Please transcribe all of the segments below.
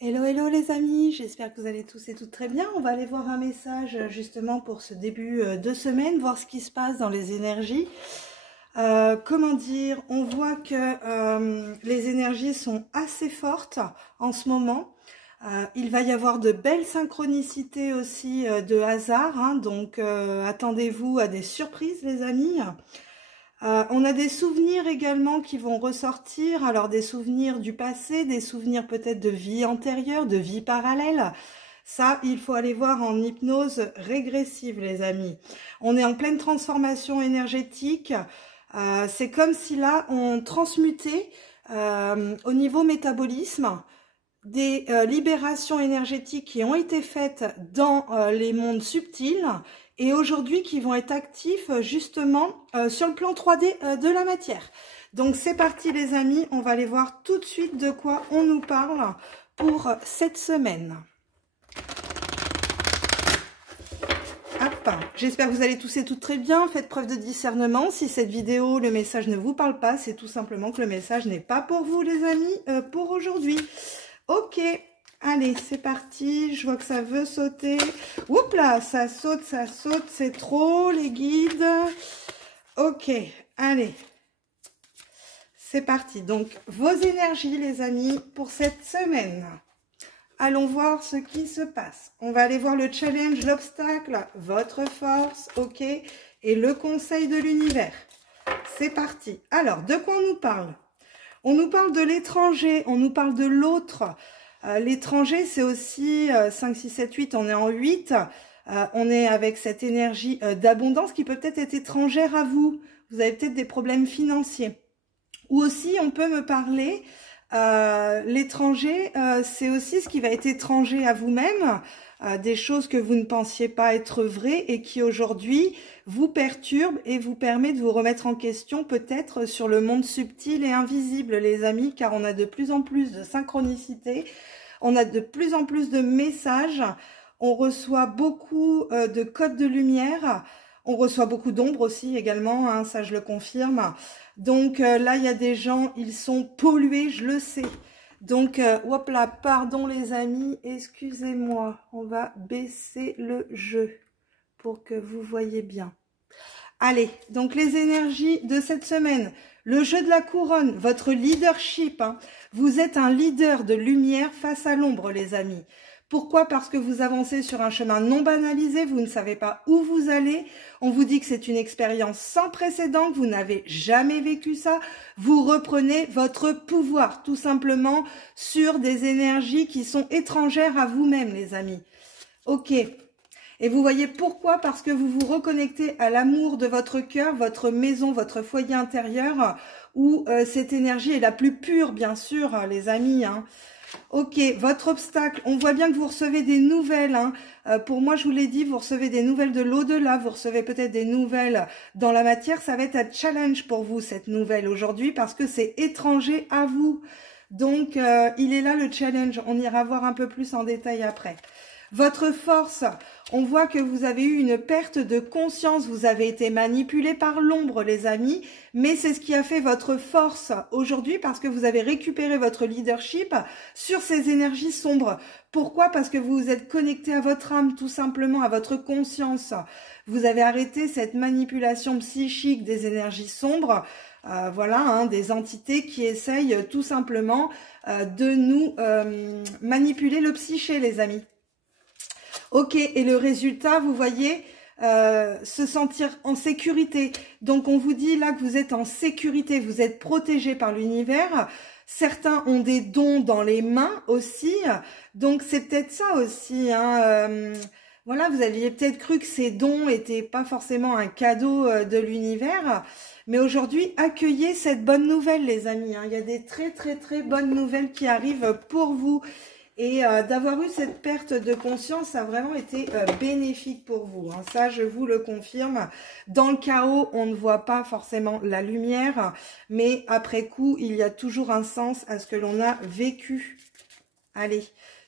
Hello, hello les amis, j'espère que vous allez tous et toutes très bien. On va aller voir un message justement pour ce début de semaine, voir ce qui se passe dans les énergies. Comment dire, on voit que les énergies sont assez fortes en ce moment. Il va y avoir de belles synchronicités aussi de hasard, hein, donc attendez-vous à des surprises les amis. On a des souvenirs également qui vont ressortir, alors des souvenirs du passé, des souvenirs peut-être de vie antérieure, de vie parallèle. Ça, il faut aller voir en hypnose régressive, les amis. On est en pleine transformation énergétique. C'est comme si là, on transmutait au niveau métabolisme des libérations énergétiques qui ont été faites dans les mondes subtils et aujourd'hui qui vont être actifs justement sur le plan 3D de la matière. Donc c'est parti les amis, on va aller voir tout de suite de quoi on nous parle pour cette semaine. Hop, j'espère que vous allez tous et toutes très bien, faites preuve de discernement. Si cette vidéo, le message ne vous parle pas, c'est tout simplement que le message n'est pas pour vous les amis, pour aujourd'hui. Ok, allez, c'est parti. Je vois que ça veut sauter. Oups là, ça saute, c'est trop, les guides. Ok, allez. C'est parti. Donc, vos énergies, les amis, pour cette semaine. Allons voir ce qui se passe. On va aller voir le challenge, l'obstacle, votre force, ok, et le conseil de l'univers. C'est parti. Alors, de quoi on nous parle ? On nous parle de l'étranger, on nous parle de l'autre. L'étranger, c'est aussi 5, 6, 7, 8, on est en 8. On est avec cette énergie d'abondance qui peut peut-être être étrangère à vous. Vous avez peut-être des problèmes financiers. Ou aussi, on peut me parler, l'étranger, c'est aussi ce qui va être étranger à vous-même. Des choses que vous ne pensiez pas être vraies et qui aujourd'hui vous perturbent et vous permet de vous remettre en question peut-être sur le monde subtil et invisible les amis, car on a de plus en plus de synchronicité, on a de plus en plus de messages, on reçoit beaucoup de codes de lumière, on reçoit beaucoup d'ombre aussi également, hein, ça je le confirme. Donc là il y a des gens, ils sont pollués, je le sais. Donc, hop là, pardon les amis, excusez-moi, on va baisser le jeu pour que vous voyez bien. Allez, donc les énergies de cette semaine, le jeu de la couronne, votre leadership, hein. Vous êtes un leader de lumière face à l'ombre les amis. Pourquoi? Parce que vous avancez sur un chemin non banalisé, vous ne savez pas où vous allez. On vous dit que c'est une expérience sans précédent, que vous n'avez jamais vécu ça. Vous reprenez votre pouvoir, tout simplement, sur des énergies qui sont étrangères à vous-même, les amis. Ok. Et vous voyez pourquoi? Parce que vous vous reconnectez à l'amour de votre cœur, votre maison, votre foyer intérieur, où cette énergie est la plus pure, bien sûr, les amis, hein. Ok, votre obstacle, on voit bien que vous recevez des nouvelles. Hein. Pour moi, je vous l'ai dit, vous recevez des nouvelles de l'au-delà, vous recevez peut-être des nouvelles dans la matière. Ça va être un challenge pour vous, cette nouvelle aujourd'hui, parce que c'est étranger à vous. Donc, il est là le challenge. On ira voir un peu plus en détail après. Votre force, on voit que vous avez eu une perte de conscience, vous avez été manipulé par l'ombre les amis, mais c'est ce qui a fait votre force aujourd'hui parce que vous avez récupéré votre leadership sur ces énergies sombres. Pourquoi? Parce que vous vous êtes connecté à votre âme, tout simplement, à votre conscience. Vous avez arrêté cette manipulation psychique des énergies sombres, voilà, hein, des entités qui essayent tout simplement de nous manipuler le psyché les amis. Ok, et le résultat, vous voyez, se sentir en sécurité. Donc, on vous dit là que vous êtes en sécurité, vous êtes protégé par l'univers. Certains ont des dons dans les mains aussi. Donc, c'est peut-être ça aussi. Hein, voilà, vous aviez peut-être cru que ces dons n'étaient pas forcément un cadeau de l'univers. Mais aujourd'hui, accueillez cette bonne nouvelle, les amis. Hein. Il y a des très, très, très bonnes nouvelles qui arrivent pour vous. Et d'avoir eu cette perte de conscience, ça a vraiment été bénéfique pour vous. Hein. Ça, je vous le confirme. Dans le chaos, on ne voit pas forcément la lumière, mais après coup, il y a toujours un sens à ce que l'on a vécu. Allez,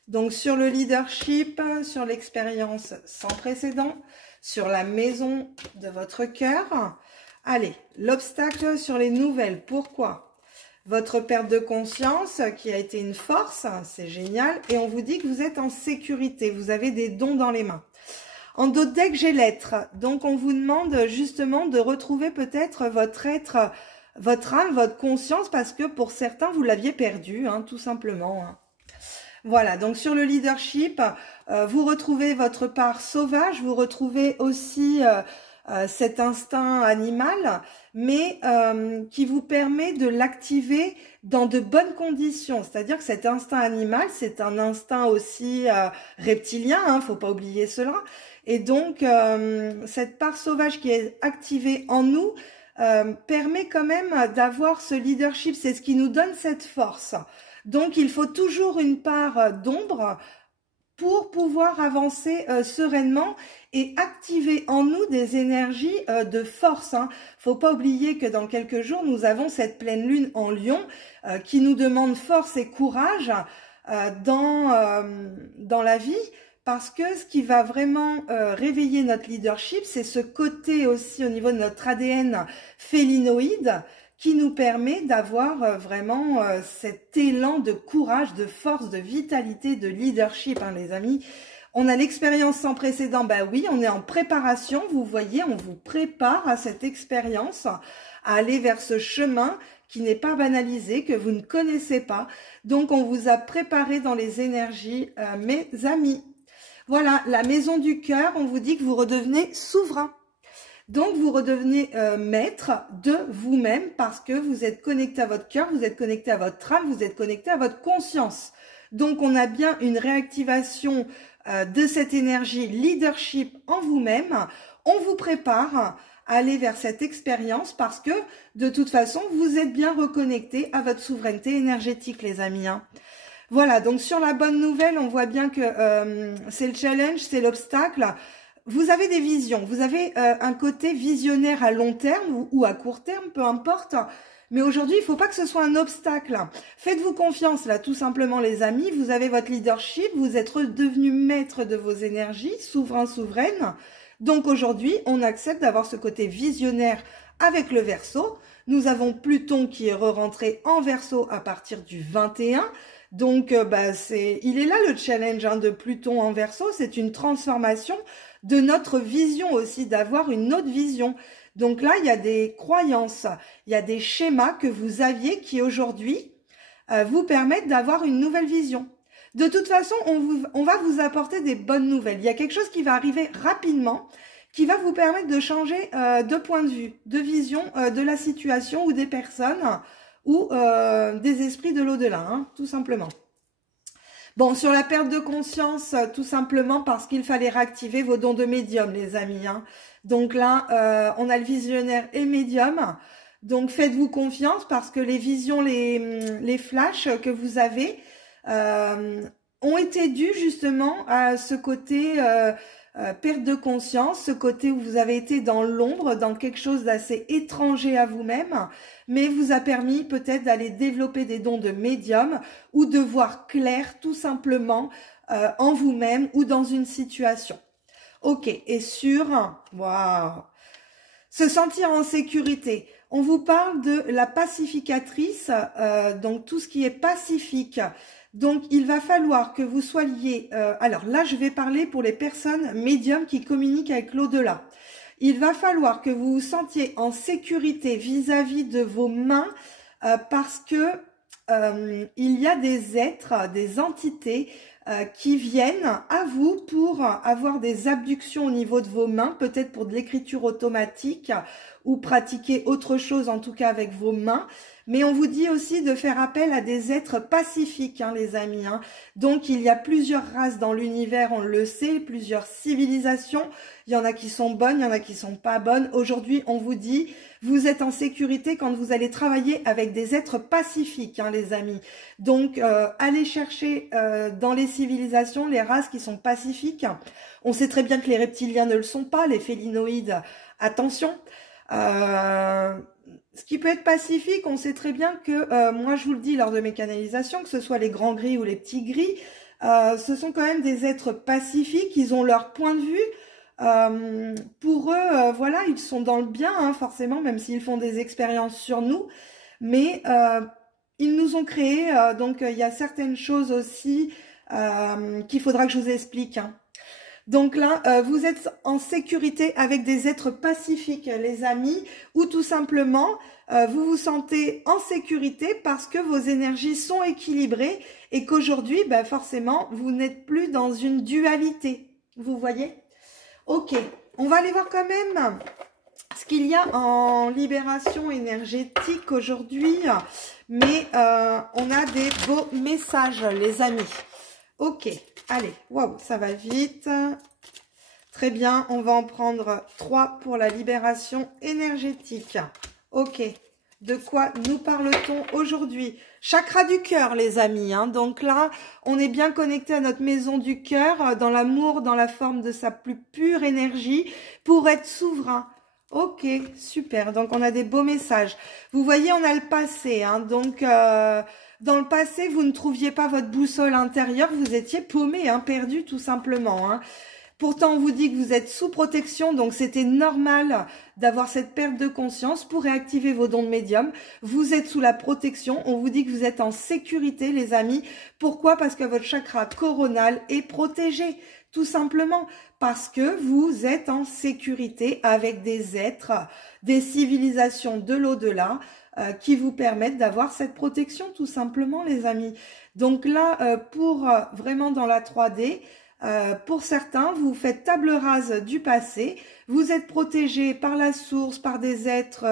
donc sur le leadership, sur l'expérience sans précédent, sur la maison de votre cœur. Allez, l'obstacle sur les nouvelles. Pourquoi ? votre perte de conscience qui a été une force, c'est génial, et on vous dit que vous êtes en sécurité, vous avez des dons dans les mains. En d'autres decks, j'ai l'être, donc on vous demande justement de retrouver peut-être votre être, votre âme, votre conscience, parce que pour certains, vous l'aviez perdu, hein, tout simplement. Hein. Voilà, donc sur le leadership, vous retrouvez votre part sauvage, vous retrouvez aussi cet instinct animal, mais qui vous permet de l'activer dans de bonnes conditions. C'est-à-dire que cet instinct animal, c'est un instinct aussi reptilien, hein, faut pas oublier cela. Et donc, cette part sauvage qui est activée en nous permet quand même d'avoir ce leadership, c'est ce qui nous donne cette force. Donc, il faut toujours une part d'ombre pour pouvoir avancer sereinement et activer en nous des énergies de force. Hein. Faut pas oublier que dans quelques jours, nous avons cette pleine lune en Lion qui nous demande force et courage dans la vie, parce que ce qui va vraiment réveiller notre leadership, c'est ce côté aussi au niveau de notre ADN félinoïde, qui nous permet d'avoir vraiment cet élan de courage, de force, de vitalité, de leadership, hein, les amis. On a l'expérience sans précédent, ben oui, on est en préparation, vous voyez, on vous prépare à cette expérience, à aller vers ce chemin qui n'est pas banalisé, que vous ne connaissez pas. Donc, on vous a préparé dans les énergies, mes amis. Voilà, la maison du cœur, on vous dit que vous redevenez souverain. Donc, vous redevenez maître de vous-même parce que vous êtes connecté à votre cœur, vous êtes connecté à votre âme, vous êtes connecté à votre conscience. Donc, on a bien une réactivation de cette énergie leadership en vous-même. On vous prépare à aller vers cette expérience parce que, de toute façon, vous êtes bien reconnecté à votre souveraineté énergétique, les amis. Hein. Voilà, donc sur la bonne nouvelle, on voit bien que c'est le challenge, c'est l'obstacle. Vous avez des visions, vous avez un côté visionnaire à long terme ou à court terme, peu importe. Mais aujourd'hui, il ne faut pas que ce soit un obstacle. Faites-vous confiance là, tout simplement les amis. Vous avez votre leadership, vous êtes devenu maître de vos énergies, souverain, souveraine. Donc aujourd'hui, on accepte d'avoir ce côté visionnaire avec le Verseau. Nous avons Pluton qui est re-rentré en Verseau à partir du 21. Donc, il est là le challenge hein, de Pluton en Verseau. C'est une transformation de notre vision aussi, d'avoir une autre vision. Donc là, il y a des croyances, il y a des schémas que vous aviez qui aujourd'hui vous permettent d'avoir une nouvelle vision. De toute façon, on va vous apporter des bonnes nouvelles. Il y a quelque chose qui va arriver rapidement, qui va vous permettre de changer de point de vue, de vision de la situation ou des personnes ou des esprits de l'au-delà, hein, tout simplement. Bon, sur la perte de conscience, tout simplement parce qu'il fallait réactiver vos dons de médium, les amis. Hein. Donc là, on a le visionnaire et le médium. Donc faites-vous confiance parce que les visions, les flashs que vous avez ont été dus justement à ce côté perte de conscience, ce côté où vous avez été dans l'ombre, dans quelque chose d'assez étranger à vous-même, mais vous a permis peut-être d'aller développer des dons de médium ou de voir clair tout simplement en vous-même ou dans une situation. Ok, et sur, waouh, se sentir en sécurité. On vous parle de la pacificatrice, donc tout ce qui est pacifique. Donc, il va falloir que vous soyez... alors là, je vais parler pour les personnes médiums qui communiquent avec l'au-delà. Il va falloir que vous vous sentiez en sécurité vis-à-vis de vos mains parce que il y a des êtres, des entités qui viennent à vous pour avoir des abductions au niveau de vos mains, peut-être pour de l'écriture automatique ou pratiquer autre chose, en tout cas avec vos mains. Mais on vous dit aussi de faire appel à des êtres pacifiques, hein, les amis. Hein. Donc, il y a plusieurs races dans l'univers, on le sait, plusieurs civilisations. Il y en a qui sont bonnes, il y en a qui sont pas bonnes. Aujourd'hui, on vous dit, vous êtes en sécurité quand vous allez travailler avec des êtres pacifiques, hein, les amis. Donc, allez chercher dans les civilisations les races qui sont pacifiques. On sait très bien que les reptiliens ne le sont pas, les félinoïdes, attention. Ce qui peut être pacifique, on sait très bien que, moi je vous le dis lors de mes canalisations, que ce soit les grands gris ou les petits gris, ce sont quand même des êtres pacifiques, ils ont leur point de vue. Pour eux, voilà, ils sont dans le bien, hein, forcément, même s'ils font des expériences sur nous. Mais ils nous ont créés, donc il y a certaines choses aussi qu'il faudra que je vous explique, hein. Donc là, vous êtes en sécurité avec des êtres pacifiques, les amis, ou tout simplement, vous vous sentez en sécurité parce que vos énergies sont équilibrées et qu'aujourd'hui, ben forcément, vous n'êtes plus dans une dualité. Vous voyez? Ok, on va aller voir quand même ce qu'il y a en libération énergétique aujourd'hui, mais on a des beaux messages, les amis. Ok, allez, waouh, ça va vite. Très bien, on va en prendre 3 pour la libération énergétique. Ok, de quoi nous parle-t-on aujourd'hui? Chakra du cœur, les amis, hein. Donc là, on est bien connecté à notre maison du cœur, dans l'amour, dans la forme de sa plus pure énergie, pour être souverain. Ok, super, donc on a des beaux messages. Vous voyez, on a le passé, hein. Donc... dans le passé, vous ne trouviez pas votre boussole intérieure, vous étiez paumé, hein, perdu tout simplement, hein. Pourtant, on vous dit que vous êtes sous protection, donc c'était normal d'avoir cette perte de conscience pour réactiver vos dons de médium. Vous êtes sous la protection, on vous dit que vous êtes en sécurité, les amis. Pourquoi? Parce que votre chakra coronal est protégé, tout simplement. Parce que vous êtes en sécurité avec des êtres, des civilisations de l'au-delà, qui vous permettent d'avoir cette protection tout simplement, les amis. Donc là, pour vraiment dans la 3D, pour certains, vous faites table rase du passé, vous êtes protégés par la source, par des êtres,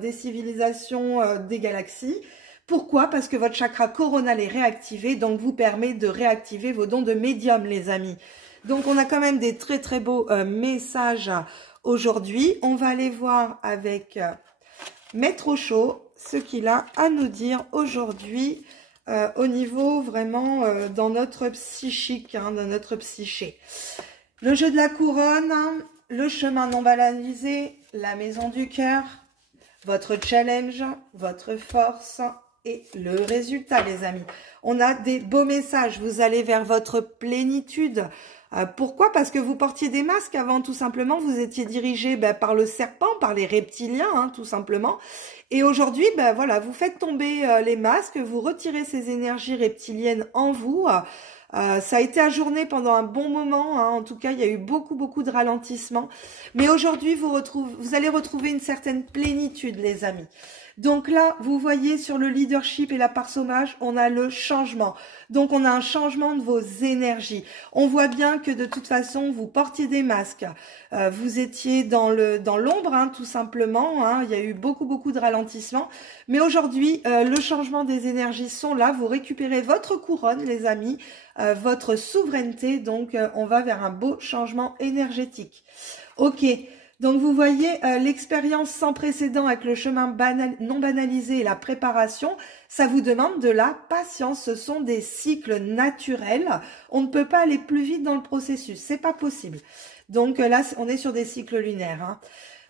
des civilisations, des galaxies. Pourquoi? Parce que votre chakra coronal est réactivé, donc vous permet de réactiver vos dons de médium, les amis. Donc on a quand même des très très beaux messages aujourd'hui. On va aller voir avec... Maître Osho, ce qu'il a à nous dire aujourd'hui au niveau vraiment dans notre psychique, hein, dans notre psyché. Le jeu de la couronne, le chemin non banalisé, la maison du cœur, votre challenge, votre force et le résultat, les amis. On a des beaux messages, vous allez vers votre plénitude. Pourquoi? Parce que vous portiez des masques avant, tout simplement. Vous étiez dirigé par le serpent, par les reptiliens, hein, tout simplement. Et aujourd'hui, voilà, vous faites tomber les masques, vous retirez ces énergies reptiliennes en vous. Ça a été ajourné pendant un bon moment, hein. En tout cas, il y a eu beaucoup de ralentissement. Mais aujourd'hui, vous allez retrouver une certaine plénitude, les amis. Donc là, vous voyez sur le leadership et la part sauvage, on a le changement. Donc on a un changement de vos énergies. On voit bien que de toute façon, vous portiez des masques. Vous étiez dans l'ombre, hein, tout simplement, hein. Il y a eu beaucoup de ralentissement. Mais aujourd'hui, le changement des énergies sont là. Vous récupérez votre couronne, les amis, votre souveraineté. Donc on va vers un beau changement énergétique. Ok. Donc vous voyez l'expérience sans précédent avec le chemin non banalisé et la préparation, ça vous demande de la patience. Ce sont des cycles naturels. On ne peut pas aller plus vite dans le processus, c'est pas possible. Donc là, on est sur des cycles lunaires, hein.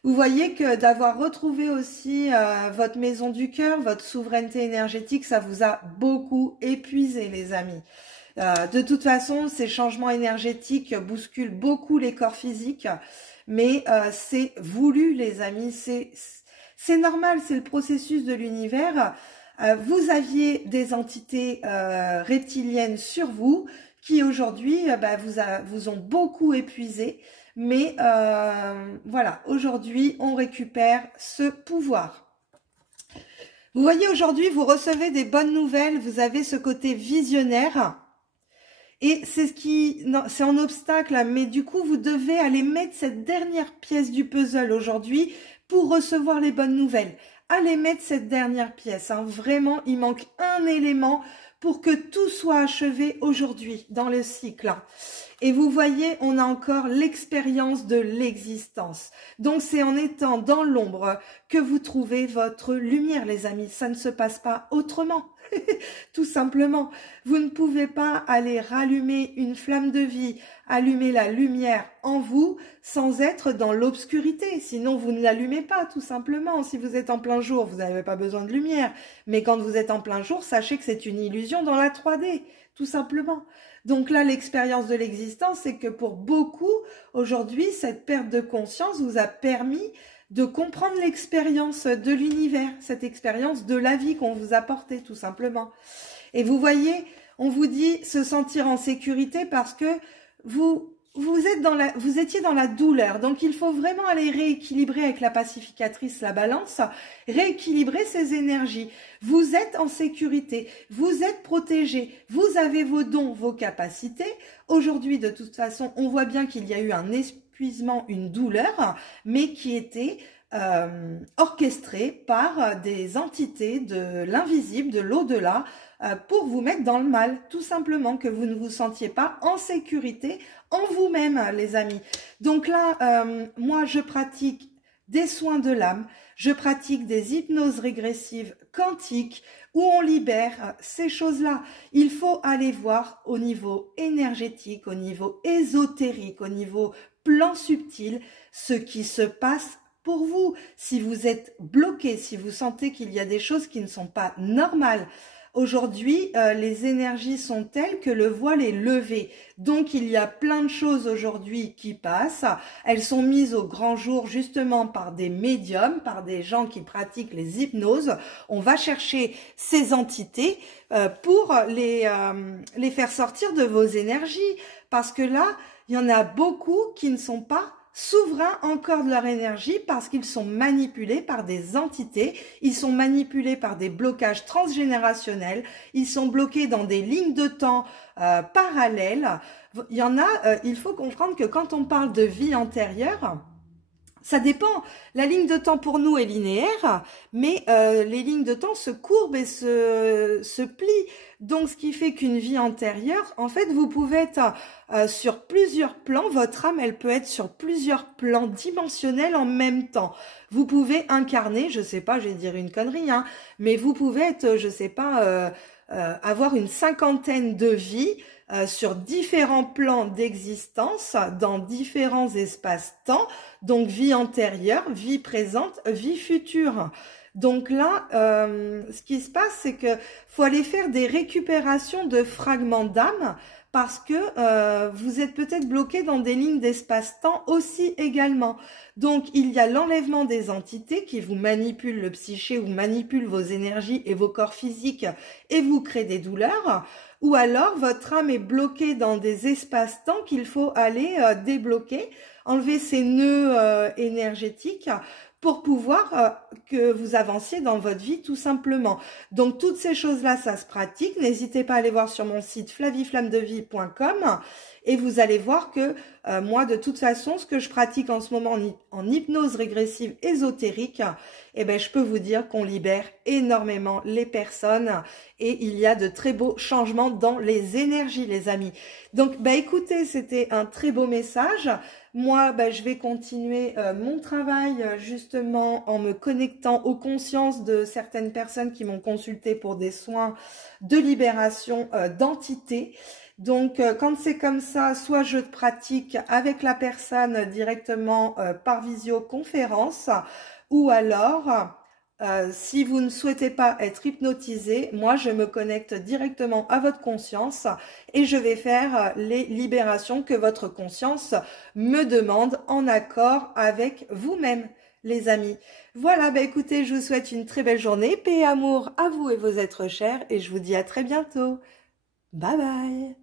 Vous voyez que d'avoir retrouvé aussi votre maison du cœur, votre souveraineté énergétique, ça vous a beaucoup épuisé, les amis. De toute façon, ces changements énergétiques bousculent beaucoup les corps physiques. Mais c'est voulu, les amis, c'est normal, c'est le processus de l'univers. Vous aviez des entités reptiliennes sur vous qui aujourd'hui vous ont beaucoup épuisé. Mais voilà, aujourd'hui, on récupère ce pouvoir. Vous voyez, aujourd'hui, vous recevez des bonnes nouvelles, vous avez ce côté visionnaire. Et c'est en obstacle, mais du coup, vous devez aller mettre cette dernière pièce du puzzle aujourd'hui pour recevoir les bonnes nouvelles. Allez mettre cette dernière pièce, hein. Vraiment, il manque un élément pour que tout soit achevé aujourd'hui dans le cycle. Et vous voyez, on a encore l'expérience de l'existence. Donc, c'est en étant dans l'ombre que vous trouvez votre lumière, les amis. Ça ne se passe pas autrement. Tout simplement, vous ne pouvez pas aller rallumer une flamme de vie, allumer la lumière en vous sans être dans l'obscurité. Sinon, vous ne l'allumez pas, tout simplement. Si vous êtes en plein jour, vous n'avez pas besoin de lumière. Mais quand vous êtes en plein jour, sachez que c'est une illusion dans la 3D, tout simplement. Donc là, l'expérience de l'existence, c'est que pour beaucoup, aujourd'hui, cette perte de conscience vous a permis de comprendre l'expérience de l'univers, cette expérience de la vie qu'on vous a portée tout simplement. Et vous voyez, on vous dit se sentir en sécurité parce que vous étiez dans la douleur. Donc il faut vraiment aller rééquilibrer avec la pacificatrice, la balance, rééquilibrer ces énergies. Vous êtes en sécurité, vous êtes protégé, vous avez vos dons, vos capacités. Aujourd'hui, de toute façon, on voit bien qu'il y a eu un épuisement, une douleur, mais qui était orchestrée par des entités de l'invisible, de l'au-delà, pour vous mettre dans le mal, tout simplement, que vous ne vous sentiez pas en sécurité en vous-même, les amis. Donc là, moi, je pratique des soins de l'âme, je pratique des hypnoses régressives quantiques où on libère ces choses-là. Il faut aller voir au niveau énergétique, au niveau ésotérique, au niveau plan subtil, ce qui se passe pour vous. Si vous êtes bloqué, si vous sentez qu'il y a des choses qui ne sont pas normales, aujourd'hui, les énergies sont telles que le voile est levé. Donc, il y a plein de choses aujourd'hui qui passent. Elles sont mises au grand jour justement par des médiums, par des gens qui pratiquent les hypnoses. On va chercher ces entités pour les faire sortir de vos énergies. Parce que là, il y en a beaucoup qui ne sont pas souverains encore de leur énergie parce qu'ils sont manipulés par des entités, ils sont manipulés par des blocages transgénérationnels, ils sont bloqués dans des lignes de temps parallèles. Il y en a, il faut comprendre que quand on parle de vie antérieure, ça dépend. La ligne de temps pour nous est linéaire, mais les lignes de temps se courbent et se plient. Donc, ce qui fait qu'une vie antérieure, en fait, vous pouvez être sur plusieurs plans. Votre âme, elle peut être sur plusieurs plans dimensionnels en même temps. Vous pouvez incarner, je sais pas, je vais dire une connerie, hein, mais vous pouvez être, je sais pas, avoir une cinquantaine de vies sur différents plans d'existence, dans différents espaces-temps, donc vie antérieure, vie présente, vie future. Donc là, ce qui se passe, c'est que faut aller faire des récupérations de fragments d'âme parce que vous êtes peut-être bloqué dans des lignes d'espace-temps aussi également. Donc, il y a l'enlèvement des entités qui vous manipulent le psyché ou manipulent vos énergies et vos corps physiques et vous créent des douleurs. Ou alors, votre âme est bloquée dans des espaces-temps qu'il faut aller débloquer, enlever ces nœuds énergétiques pour pouvoir que vous avanciez dans votre vie tout simplement. Donc, toutes ces choses-là, ça se pratique. N'hésitez pas à aller voir sur mon site flavieflammedevie.com et vous allez voir que moi, de toute façon, ce que je pratique en ce moment en hypnose régressive ésotérique, eh ben, je peux vous dire qu'on libère énormément les personnes et il y a de très beaux changements dans les énergies, les amis. Donc, bah, écoutez, c'était un très beau message. Moi, bah, je vais continuer mon travail justement en me connectant aux consciences de certaines personnes qui m'ont consulté pour des soins de libération d'entités. Donc, quand c'est comme ça, soit je pratique avec la personne directement par visioconférence, ou alors, si vous ne souhaitez pas être hypnotisé, moi, je me connecte directement à votre conscience et je vais faire les libérations que votre conscience me demande en accord avec vous-même, les amis. Voilà, bah écoutez, je vous souhaite une très belle journée. Paix et amour à vous et vos êtres chers et je vous dis à très bientôt. Bye bye.